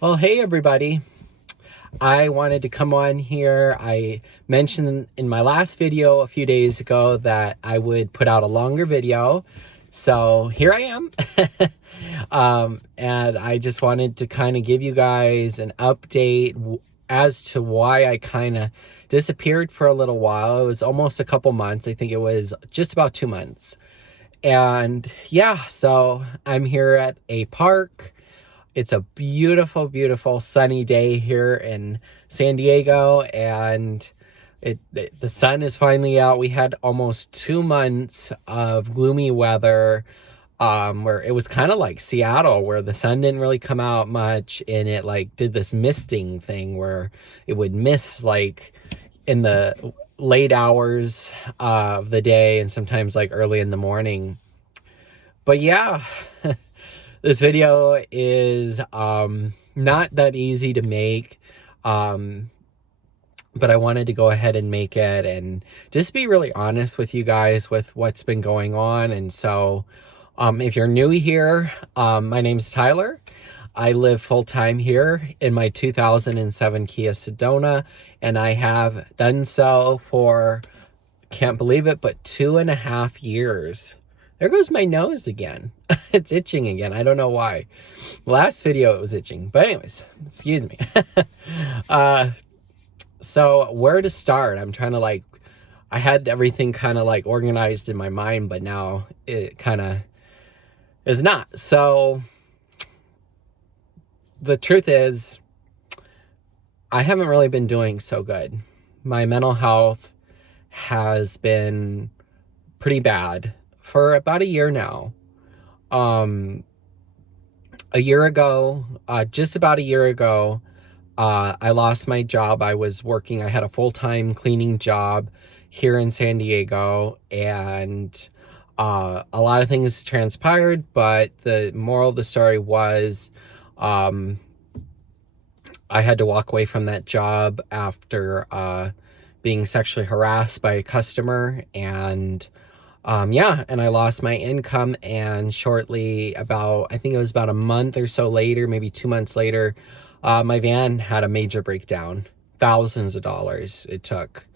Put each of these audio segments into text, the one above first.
Well, hey everybody. I wanted to come on here. I mentioned in my last video a few days ago that I would put out a longer video. So here I am. And I just wanted to kind of give you guys an update as to why I kind of disappeared for a little while. It was almost a couple months. I think it was just about 2 months. And yeah, so I'm here at a park. It's a beautiful, beautiful sunny day here in San Diego, and the sun is finally out. We had almost 2 months of gloomy weather, where it was kind of like Seattle, where the sun didn't really come out much, and it like did this misting thing where it would mist like in the late hours of the day and sometimes like early in the morning. But yeah. This video is not that easy to make, but I wanted to go ahead and make it and just be really honest with you guys with what's been going on. And so if you're new here, my name's Tyler. I live full-time here in my 2007 Kia Sedona, and I have done so for, can't believe it, but 2.5 years. There goes my nose again. It's itching again. I don't know why. Last video it was itching. But anyways, excuse me. So where to start? I'm trying to I had everything kind of organized in my mind, but now it kind of is not. So the truth is, I haven't really been doing so good. My mental health has been pretty bad for about a year now. A year ago, just about a year ago, I lost my job. I had a full-time cleaning job here in San Diego, and a lot of things transpired, but the moral of the story was, I had to walk away from that job after being sexually harassed by a customer, and and I lost my income, and shortly I think it was about a month or so later, maybe 2 months later, my van had a major breakdown. Thousands of dollars it took.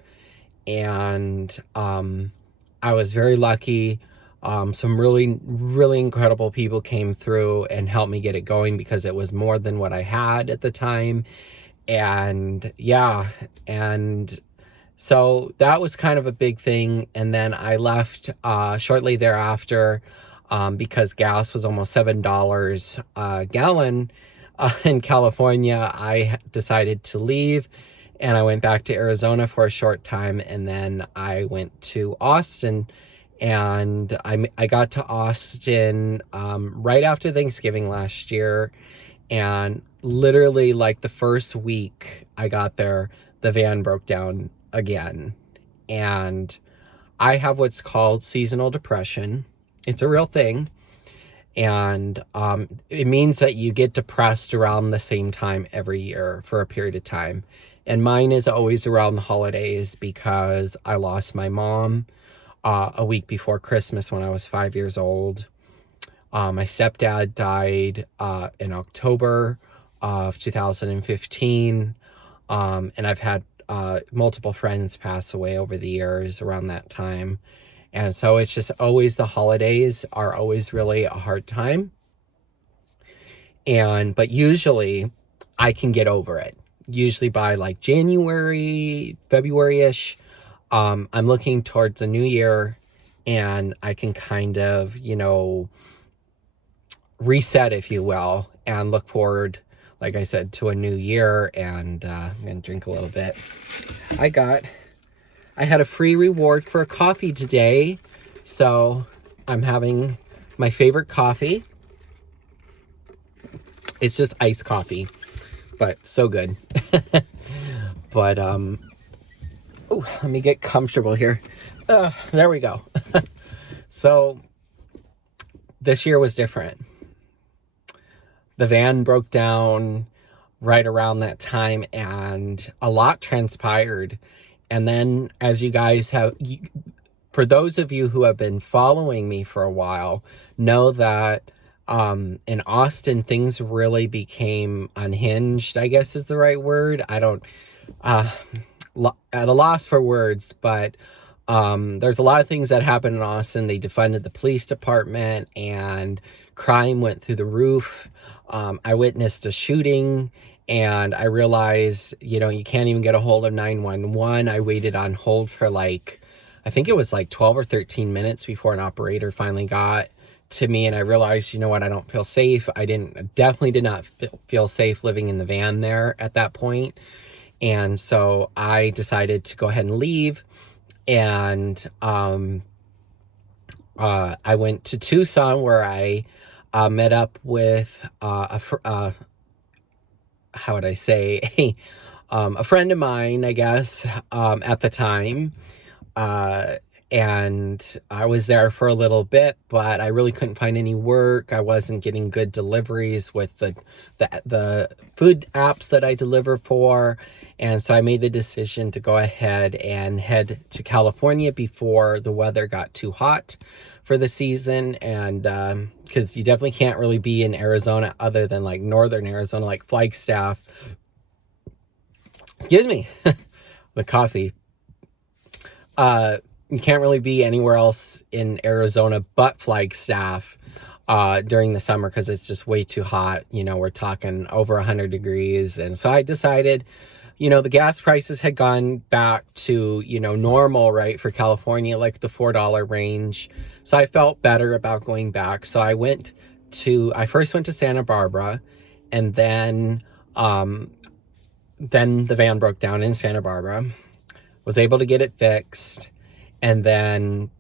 And I was very lucky. Some really, really incredible people came through and helped me get it going because it was more than what I had at the time. And so that was kind of a big thing. And then I left shortly thereafter because gas was almost $7 a gallon in California. I decided to leave, and I went back to Arizona for a short time, and then I went to Austin. And I got to Austin right after Thanksgiving last year, and literally the first week I got there, the van broke down again. And I have what's called seasonal depression. It's a real thing. And it means that you get depressed around the same time every year for a period of time. And mine is always around the holidays because I lost my mom a week before Christmas when I was 5 years old. My stepdad died in October of 2015. And I've had multiple friends pass away over the years around that time. And so it's just always, the holidays are always really a hard time. But usually I can get over it. Usually by January, February-ish, I'm looking towards the new year, and I can kind of, reset, if you will, and look forward, like I said, to a new year. And I'm gonna drink a little bit. I had a free reward for a coffee today, so I'm having my favorite coffee. It's just iced coffee, but so good. But let me get comfortable here. There we go. So this year was different. The van broke down right around that time, and a lot transpired. And then, as you guys for those of you who have been following me for a while, know that In Austin, things really became unhinged, I guess is the right word. I don't, uh, at a loss for words, but there's a lot of things that happened in Austin. They defunded the police department and crime went through the roof. I witnessed a shooting and I realized, you can't even get a hold of 911. I waited on hold for I think it was like 12 or 13 minutes before an operator finally got to me. And I realized, you know what, I don't feel safe. Definitely did not feel safe living in the van there at that point. And so I decided to go ahead and leave. And I went to Tucson where I met up with how would I say, a friend of mine, I guess, at the time. And I was there for a little bit, but I really couldn't find any work. I wasn't getting good deliveries with the food apps that I deliver for. And so I made the decision to go ahead and head to California before the weather got too hot for the season. And because you definitely can't really be in Arizona other than like northern Arizona, like Flagstaff. Excuse me, the coffee. You can't really be anywhere else in Arizona but Flagstaff during the summer because it's just way too hot. We're talking over 100 degrees. And so I decided, the gas prices had gone back to, normal, right, for California, like the $4 range. So I felt better about going back. So I first went to Santa Barbara, and then the van broke down in Santa Barbara, was able to get it fixed. And then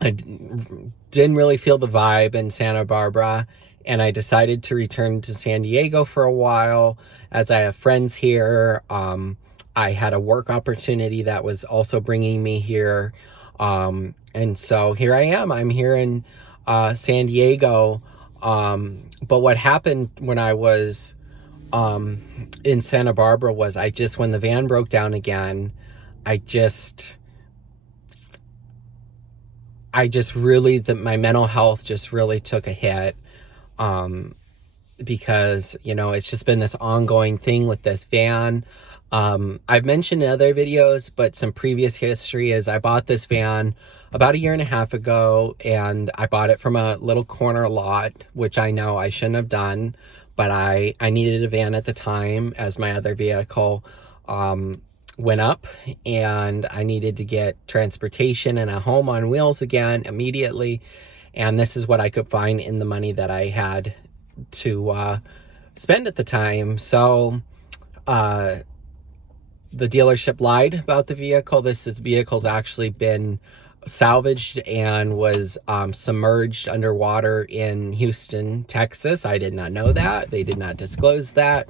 I didn't really feel the vibe in Santa Barbara. And I decided to return to San Diego for a while as I have friends here. I had a work opportunity that was also bringing me here. And so here I am. I'm here in San Diego. But what happened when I was in Santa Barbara was when the van broke down again, my mental health just really took a hit, because, it's just been this ongoing thing with this van. I've mentioned in other videos, but some previous history is I bought this van about 1.5 years ago, and I bought it from a little corner lot, which I know I shouldn't have done, but I needed a van at the time as my other vehicle, went up, and I needed to get transportation and a home on wheels again immediately. And this is what I could find in the money that I had to spend at the time. So the dealership lied about the vehicle. This vehicle's actually been salvaged and was submerged underwater in Houston, Texas. I did not know that. They did not disclose that.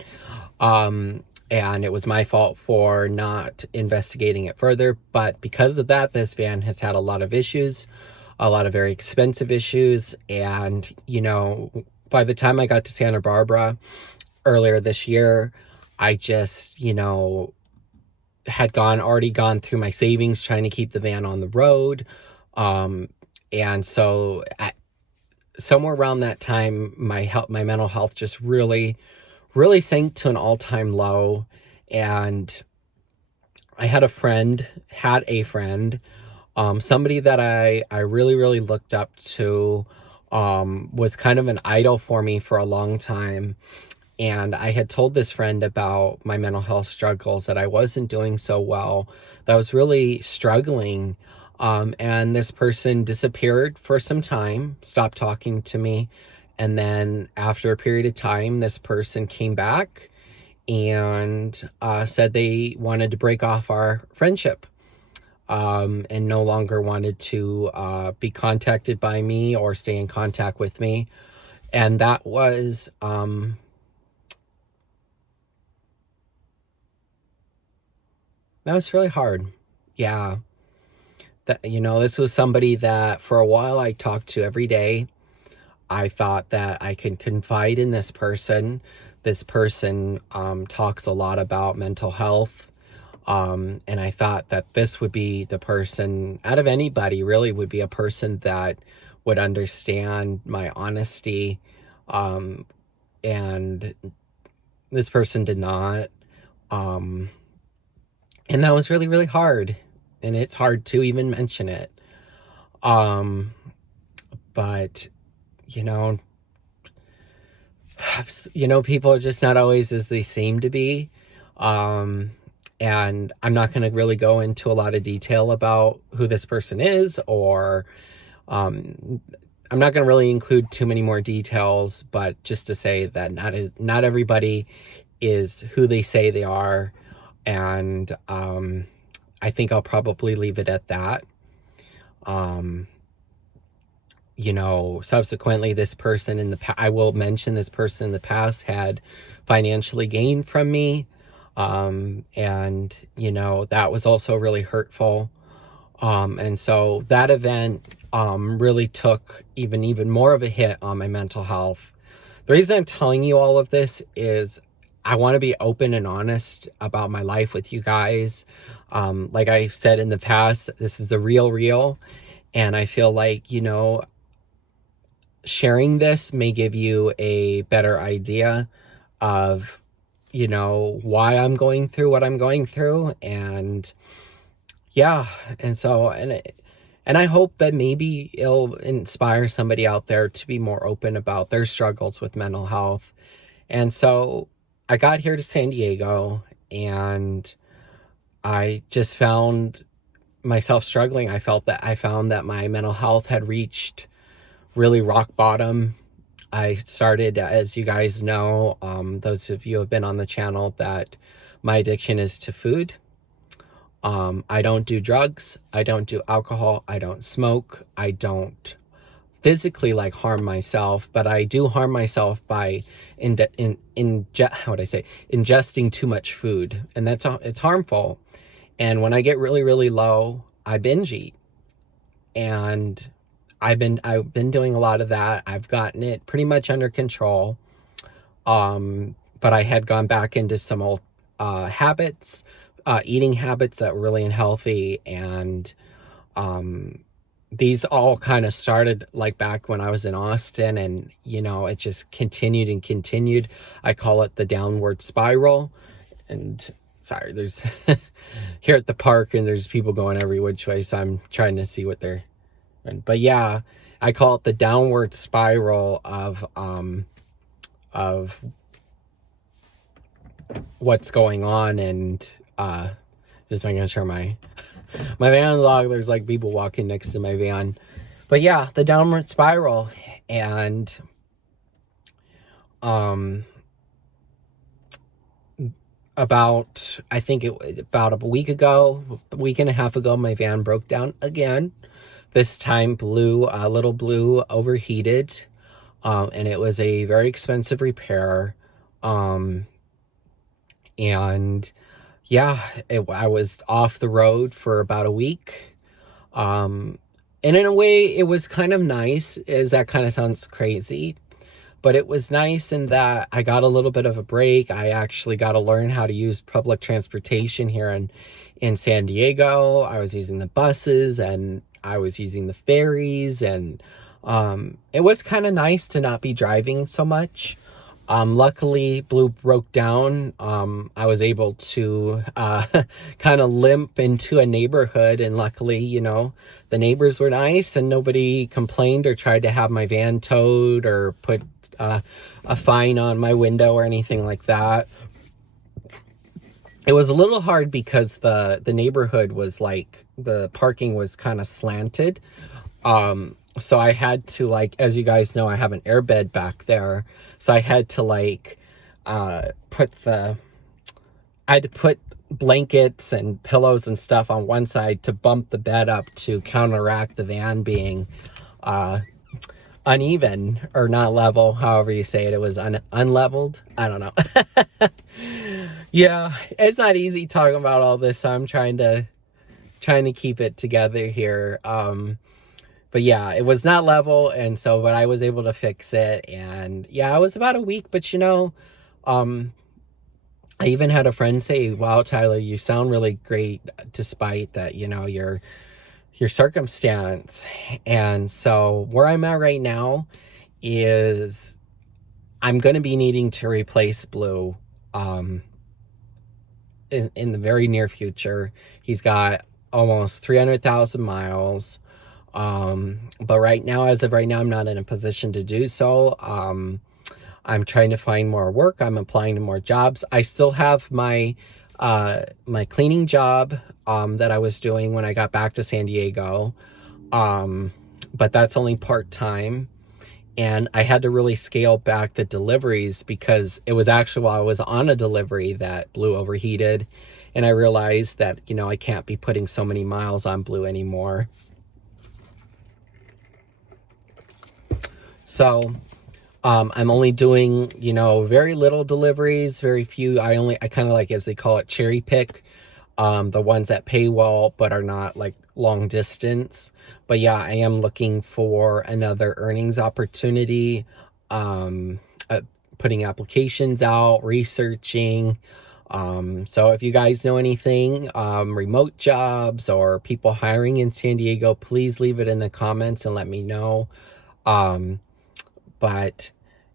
And it was my fault for not investigating it further. But because of that, this van has had a lot of issues, a lot of very expensive issues. And, by the time I got to Santa Barbara earlier this year, I just, had already gone through my savings trying to keep the van on the road. And so somewhere around that time, my mental health just really sank to an all-time low. And I had a friend, somebody that I really looked up to, was kind of an idol for me for a long time. And I had told this friend about my mental health struggles, that I wasn't doing so well, that I was really struggling. And this person disappeared for some time, stopped talking to me. And then after a period of time, this person came back and said they wanted to break off our friendship, and no longer wanted to be contacted by me or stay in contact with me. And that was really hard. Yeah. This was somebody that for a while I talked to every day. I thought that I could confide in this person. This person talks a lot about mental health. And I thought that this would be the person out of anybody, really, would be a person that would understand my honesty. And this person did not. And that was really, really hard. And it's hard to even mention it. But, you know, people are just not always as they seem to be. And I'm not going to really go into a lot of detail about who this person is, or I'm not going to really include too many more details, but just to say that not everybody is who they say they are. And I think I'll probably leave it at that. Subsequently, this person I will mention this person in the past had financially gained from me. And, that was also really hurtful. And so that event, really took even more of a hit on my mental health. The reason I'm telling you all of this is I want to be open and honest about my life with you guys. Like I said in the past, this is the real. And I feel like, sharing this may give you a better idea of, why I'm going through what I'm going through. And yeah. And so, and I hope that maybe it'll inspire somebody out there to be more open about their struggles with mental health. And so I got here to San Diego, and I just found myself struggling. I found that my mental health had reached really rock bottom. I started, as you guys know, those of you who have been on the channel, that my addiction is to food. I don't do drugs. I don't do alcohol. I don't smoke. I don't physically harm myself, but I do harm myself by ingesting too much food, and it's harmful. And when I get really, really low, I binge eat, and I've been doing a lot of that. I've gotten it pretty much under control. But I had gone back into some old habits, eating habits that were really unhealthy. And these all kind of started back when I was in Austin, and it just continued and continued. I call it the downward spiral. And sorry, there's here at the park, and there's people going every which way, so I'm trying to see what they're. But yeah, I call it the downward spiral of what's going on. And just making sure my van log, there's people walking next to my van. But yeah, the downward spiral. And about a week and a half ago, my van broke down again. This time little blue overheated, and it was a very expensive repair. And yeah, I was off the road for about a week. And in a way, it was kind of nice. That kind of sounds crazy, but it was nice in that I got a little bit of a break. I actually got to learn how to use public transportation here in San Diego. I was using the buses, and I was using the ferries, and it was kind of nice to not be driving so much. Luckily, Blue broke down. I was able to kind of limp into a neighborhood, and luckily, the neighbors were nice, and nobody complained or tried to have my van towed or put a fine on my window or anything like that. It was a little hard because the neighborhood was the parking was kind of slanted. So I had to as you guys know, I have an airbed back there. So I had to put blankets and pillows and stuff on one side to bump the bed up to counteract the van being uneven or not level, however you say it. It was unleveled. I don't know. Yeah, it's not easy talking about all this, so I'm trying to keep it together here. But yeah, it was not level, and so but I was able to fix it. And yeah, it was about a week, but I even had a friend say, "Wow, Tyler, you sound really great despite that, your circumstance. And so where I'm at right now is I'm going to be needing to replace Blue in the very near future. He's got almost 300,000 miles. But right now, as of right now, I'm not in a position to do so. I'm trying to find more work. I'm applying to more jobs. I still have my my cleaning job that I was doing when I got back to San Diego. But that's only part-time. And I had to really scale back the deliveries because it was actually while I was on a delivery that Blue overheated. And I realized that, you know, I can't be putting so many miles on Blue anymore. So I'm only doing, you know, very little deliveries, very few. I kind of like, as they call it, cherry pick the ones that pay well but are not like long distance. But yeah, I am looking for another earnings opportunity, putting applications out, researching. So if you guys know anything, remote jobs or people hiring in San Diego, please leave it in the comments and let me know. But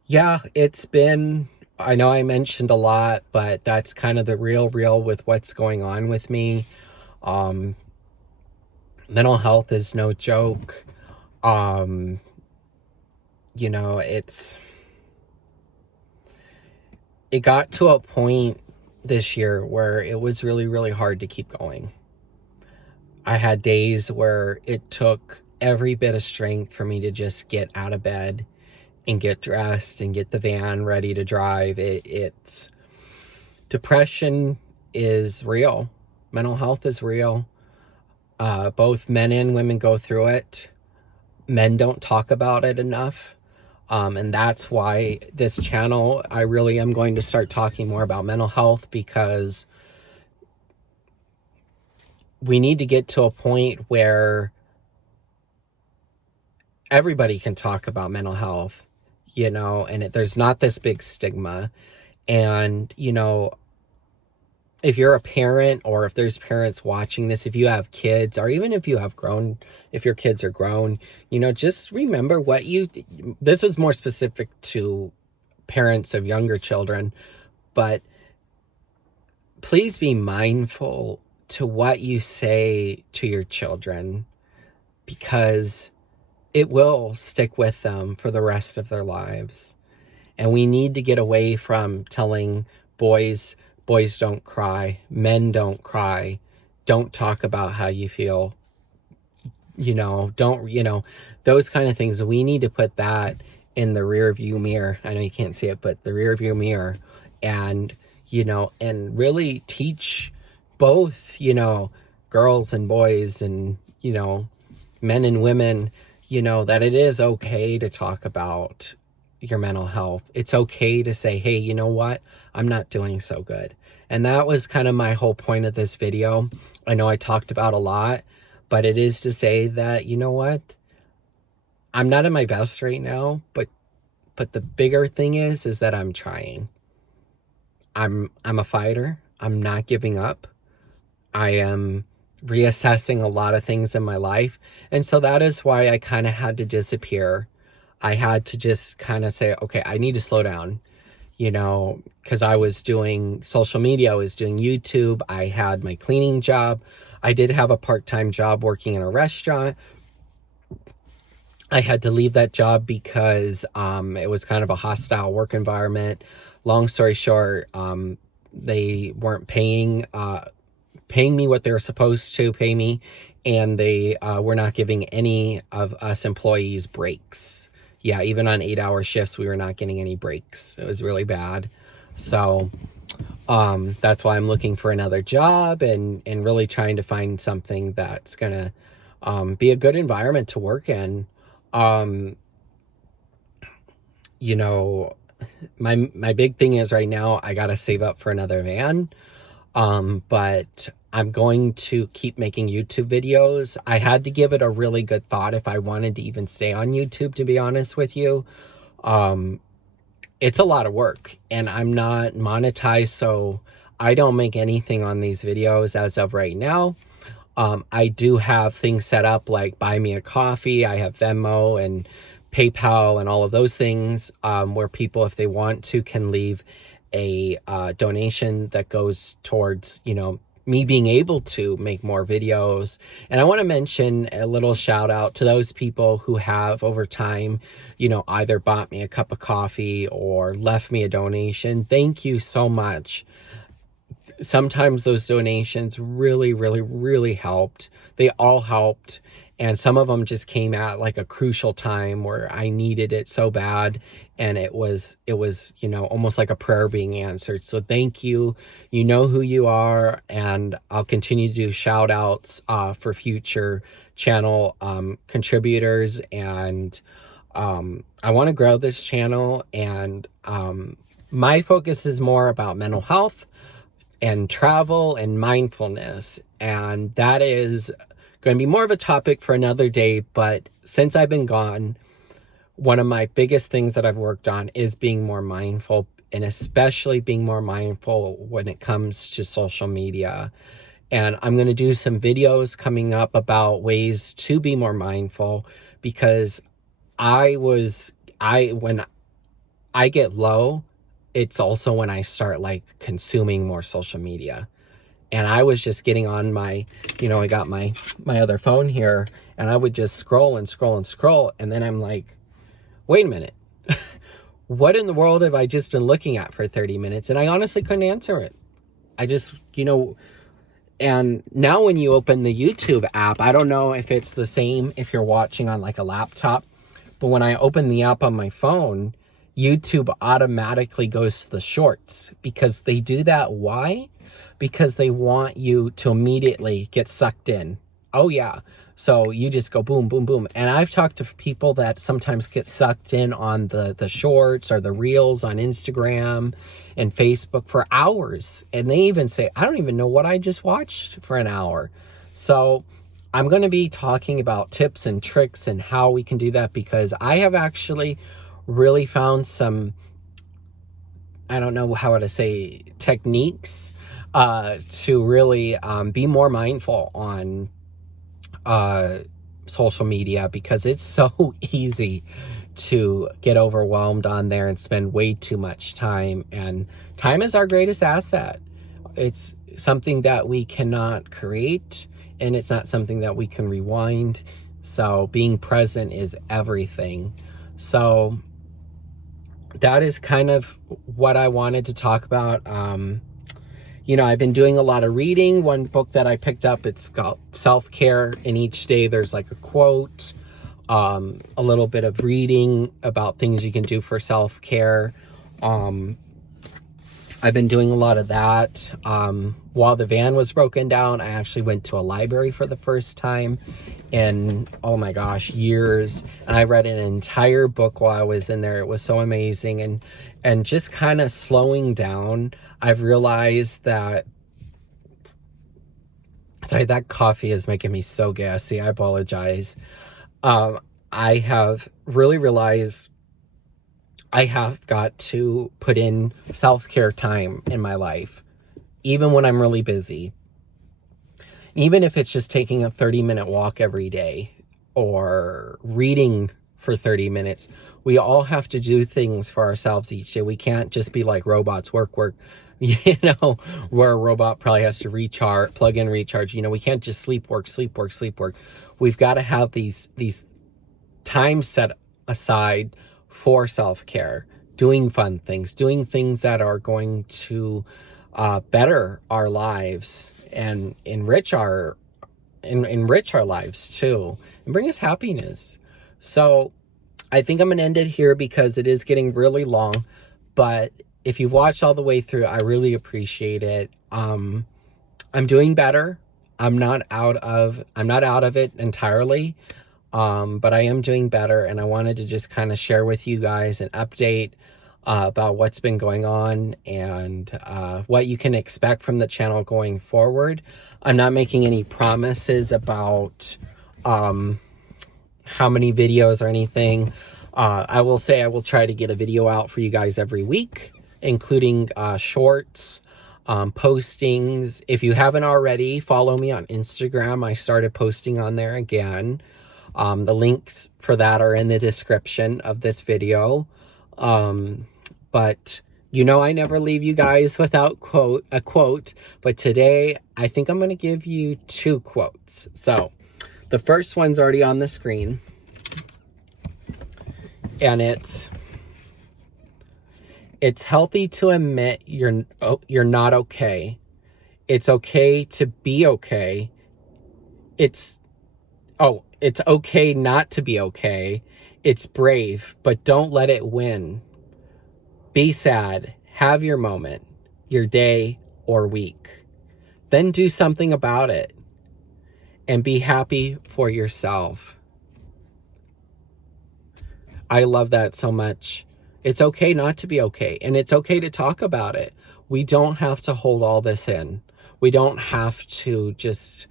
yeah, it's been, I know I mentioned a lot, but that's kind of the real with what's going on with me. Mental health is no joke. You know, it got to a point this year where it was really hard to keep going. I had days where it took every bit of strength for me to just get out of bed and get dressed and get the van ready to drive. It's depression is real. Mental health is real. Both men and women go through it. Men don't talk about it enough. And that's why this channel, I really am going to start talking more about mental health, because we need to get to a point where everybody can talk about mental health, you know, and there's not this big stigma. And, you know, if you're a parent, or if there's parents watching this, if you have kids, or even if you have if your kids are grown, you know, just remember this is more specific to parents of younger children, but please be mindful to what you say to your children, because it will stick with them for the rest of their lives. And we need to get away from telling boys don't cry, men don't cry, don't talk about how you feel, you know, those kind of things. We need to put that in the rear view mirror. I know you can't see it, but the rear view mirror. And, you know, and really teach both, you know, girls and boys, and, you know, men and women, you know, that it is okay to talk about your mental health. It's okay to say, hey, you know what? I'm not doing so good. And that was kind of my whole point of this video. I know I talked about a lot, but it is to say that, you know what? I'm not at my best right now, but the bigger thing is that I'm trying. I'm a fighter. I'm not giving up. I am reassessing a lot of things in my life. And so that is why I kind of had to disappear. I had to just kind of say, okay, I need to slow down, you know, because I was doing social media, I was doing YouTube, I had my cleaning job, I did have a part-time job working in a restaurant. I had to leave that job because it was kind of a hostile work environment. Long story short, they weren't paying me what they were supposed to pay me, and they were not giving any of us employees breaks. Yeah, even on 8-hour shifts, we were not getting any breaks. It was really bad. So that's why I'm looking for another job, and really trying to find something that's gonna be a good environment to work in. You know, my big thing is right now I gotta save up for another van. But I'm going to keep making YouTube videos. I had to give it a really good thought if I wanted to even stay on YouTube, to be honest with you. It's a lot of work, and I'm not monetized, so I don't make anything on these videos as of right now. I do have things set up like Buy Me a Coffee. I have Venmo and PayPal and all of those things, where people, if they want to, can leave a donation that goes towards, me being able to make more videos. And I want to mention a little shout out to those people who have over time, either bought me a cup of coffee or left me a donation. Thank you so much. Sometimes those donations really, really, really helped. They all helped. And some of them just came at like a crucial time where I needed it so bad. And it was, almost like a prayer being answered. So thank you. You know who you are. And I'll continue to do shout outs for future channel contributors. And I want to grow this channel. And my focus is more about mental health and travel and mindfulness. And that is going to be more of a topic for another day. But since I've been gone, one of my biggest things that I've worked on is being more mindful, and especially being more mindful when it comes to social media. And I'm going to do some videos coming up about ways to be more mindful, because when I get low, it's also when I start like consuming more social media. And I was just getting on my, I got my other phone here, and I would just scroll and scroll and scroll. And then I'm like, wait a minute, what in the world have I just been looking at for 30 minutes? And I honestly couldn't answer it. I just, and now when you open the YouTube app, I don't know if it's the same if you're watching on like a laptop, but when I open the app on my phone, YouTube automatically goes to the shorts, because they do that. Why? Because they want you to immediately get sucked in. Oh yeah. So you just go boom, boom, boom. And I've talked to people that sometimes get sucked in on the shorts or the reels on Instagram and Facebook for hours. And they even say, I don't even know what I just watched for an hour. So I'm going to be talking about tips and tricks and how we can do that, because I have actually really found some, I don't know how to say, techniques to really be more mindful on social media, because it's so easy to get overwhelmed on there and spend way too much time. And time is our greatest asset. It's something that we cannot create, and it's not something that we can rewind. So being present is everything. So that is kind of what I wanted to talk about. I've been doing a lot of reading. One book that I picked up, it's called Self-Care, and each day there's like a quote, a little bit of reading about things you can do for self-care. I've been doing a lot of that. While the van was broken down, I actually went to a library for the first time in, oh my gosh, years. And I read an entire book while I was in there. It was so amazing. And just kind of slowing down, I've realized that, sorry, that coffee is making me so gassy. I apologize. I have really realized I have got to put in self-care time in my life, even when I'm really busy. Even if it's just taking a 30-minute walk every day or reading for 30 minutes, we all have to do things for ourselves each day. We can't just be like robots, work, where a robot probably has to recharge, plug in, recharge. We can't just sleep, work. We've got to have these times set aside for self-care, doing fun things, doing things that are going to better our lives and enrich our lives too, and bring us happiness. So I think I'm going to end it here, because it is getting really long. But if you've watched all the way through, I really appreciate it. I'm doing better. I'm not out of it entirely. But I am doing better, and I wanted to just kind of share with you guys an update about what's been going on and what you can expect from the channel going forward. I'm not making any promises about how many videos or anything. I will say I will try to get a video out for you guys every week, including shorts. postings. If you haven't already, follow me on Instagram. I started posting on there again. The links for that are in the description of this video. But you know, I never leave you guys without a quote, but today I think I'm going to give you 2 quotes. So the first one's already on the screen, and it's healthy to admit you're not okay. It's okay to be okay. It's okay not to be okay. It's brave, but don't let it win. Be sad, have your moment, your day or week. Then do something about it and be happy for yourself. I love that so much. It's okay not to be okay, and it's okay to talk about it. We don't have to hold all this in. We don't have to just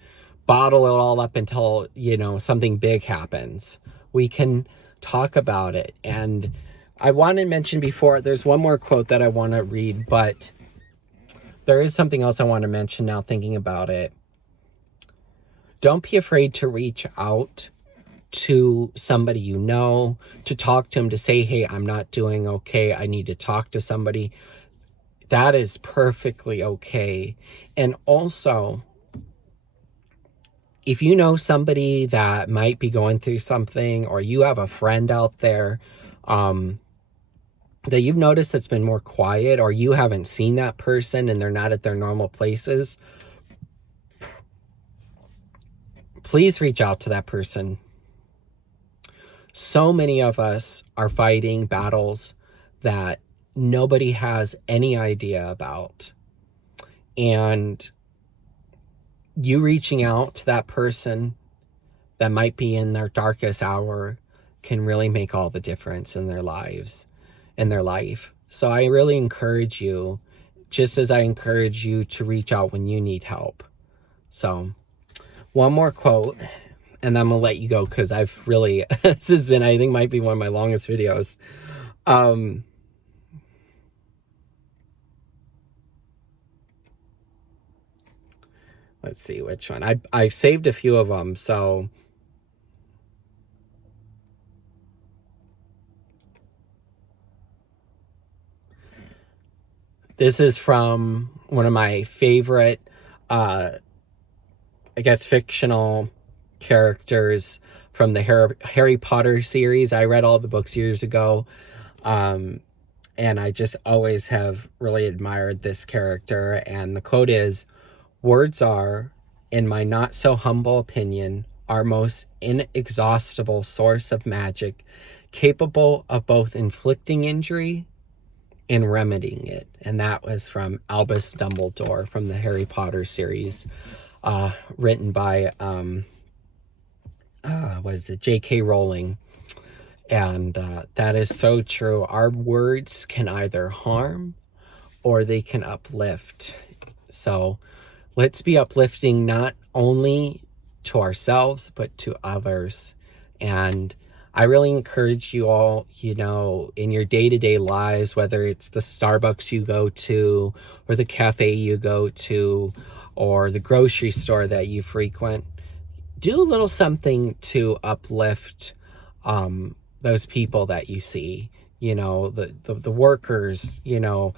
bottle it all up until, you know, something big happens. We can talk about it. And I want to mention before, there's one more quote that I want to read, but there is something else I want to mention now thinking about it. Don't be afraid to reach out to somebody you know, to talk to them, to say, hey, I'm not doing okay. I need to talk to somebody. That is perfectly okay. And also, if you know somebody that might be going through something, or you have a friend out there that you've noticed that's been more quiet, or you haven't seen that person and they're not at their normal places, please reach out to that person. So many of us are fighting battles that nobody has any idea about. And you reaching out to that person that might be in their darkest hour can really make all the difference in their lives, in their life. So I really encourage you, just as I encourage you to reach out when you need help. So one more quote, and I'm gonna let you go, because I've really, this has been, I think, might be one of my longest videos. Let's see which one. I saved a few of them, so this is from one of my favorite, I guess, fictional characters from the Harry Potter series. I read all the books years ago, and I just always have really admired this character. And the quote is, "Words are, in my not so humble opinion, our most inexhaustible source of magic, capable of both inflicting injury and remedying it." And that was from Albus Dumbledore from the Harry Potter series, written by J.K. Rowling. And that is so true. Our words can either harm or they can uplift. So let's be uplifting, not only to ourselves, but to others. And I really encourage you all, you know, in your day-to-day lives, whether it's the Starbucks you go to, or the cafe you go to, or the grocery store that you frequent, do a little something to uplift those people that you see, you know, the workers, you know,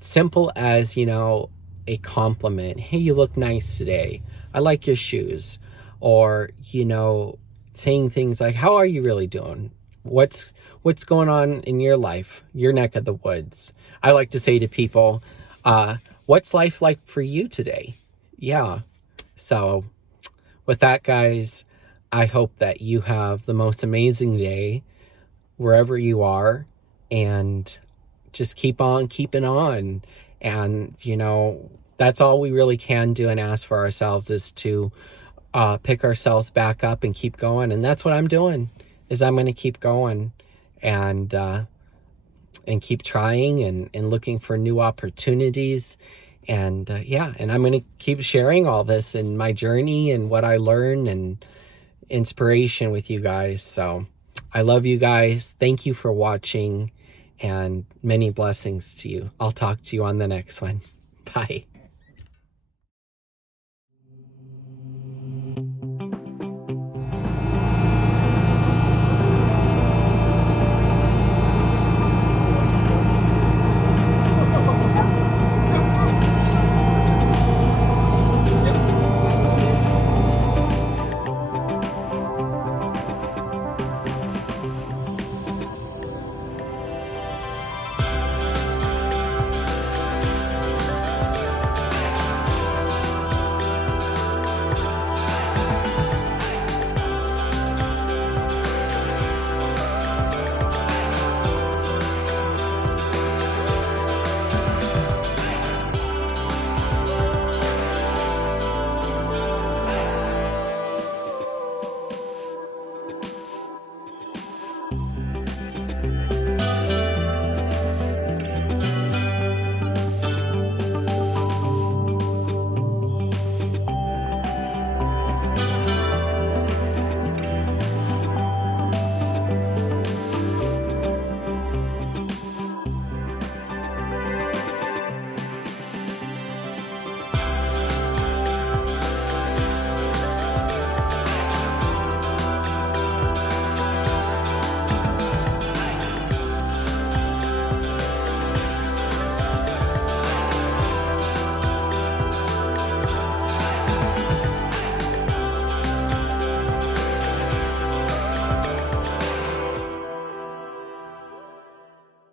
simple as, you know, a compliment. Hey, you look nice today. I like your shoes. Or, you know, saying things like, how are you really doing? What's going on in your life, your neck of the woods? I like to say to people, what's life like for you today? Yeah. So with that, guys, I hope that you have the most amazing day wherever you are, and just keep on keeping on. And, you know, that's all we really can do and ask for ourselves, is to pick ourselves back up and keep going. And that's what I'm doing, is I'm going to keep going and keep trying and looking for new opportunities. And yeah, and I'm going to keep sharing all this and my journey and what I learn and inspiration with you guys. So I love you guys. Thank you for watching, and many blessings to you. I'll talk to you on the next one. Bye.